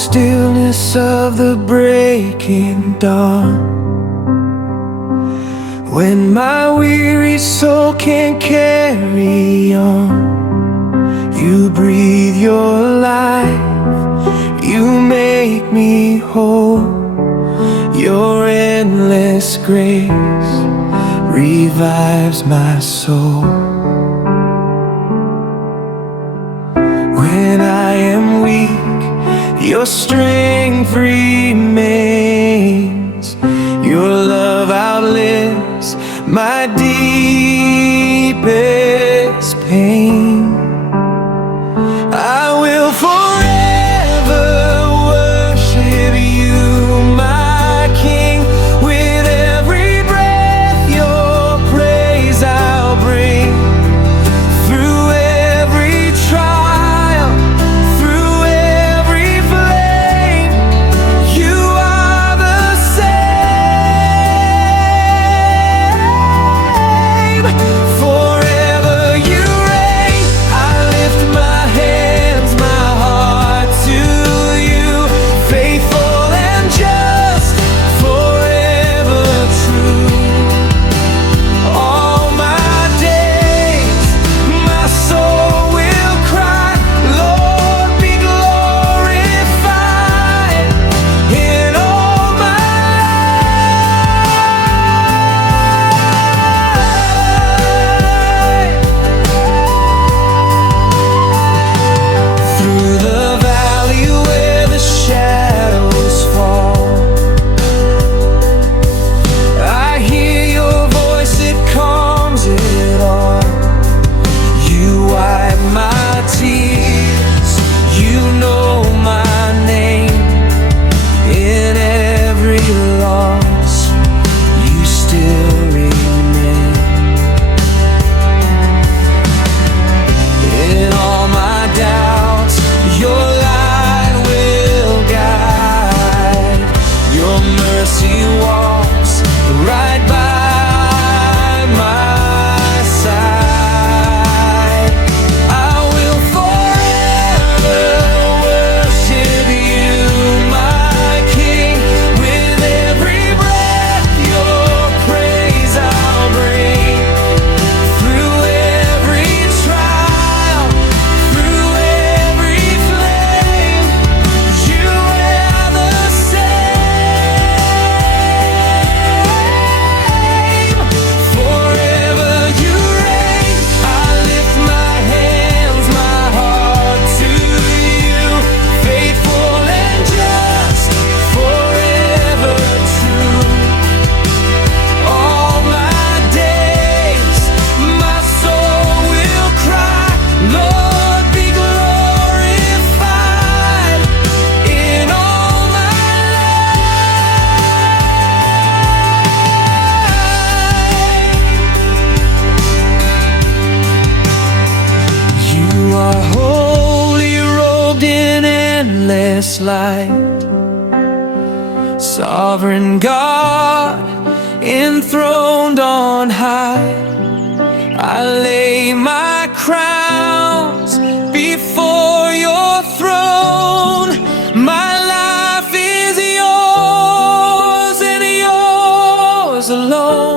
stillness of the breaking dawn. When my weary soul can't carry on, you breathe your life, you make me whole. Your endless grace revives my soul. When I am weak, your strength remains. Your love outlives my deepest pain. I will forever worship you, my King. With every breath your praise I'll bring. Through every trial, through every flame, you are the same. Forever you reign. I lift my hands, my heart to you. Faithful and just, forever true. All my days, my soul will cry, Lord, be glorified in all my life. Through the valley where the shadows fall, I hear your voice, it calms it all. You wipe my tears, you know my name. In every loss, you still remain. In all my doubts, your light will guide. Your mercy walks right by my side. I will forever worship you, my King. With every breath your praise I'll bring. Through every trial, through every flame, you are the same. Forever you reign. I lift my hands, my heart to you. Faithful and just, forever true. All my days, my soul will cry, Lord, be glorified in all my life. You are holy, robed in endless light. Sovereign God, enthroned on high. I lay my crowns before your throne. My life is yours and yours alone.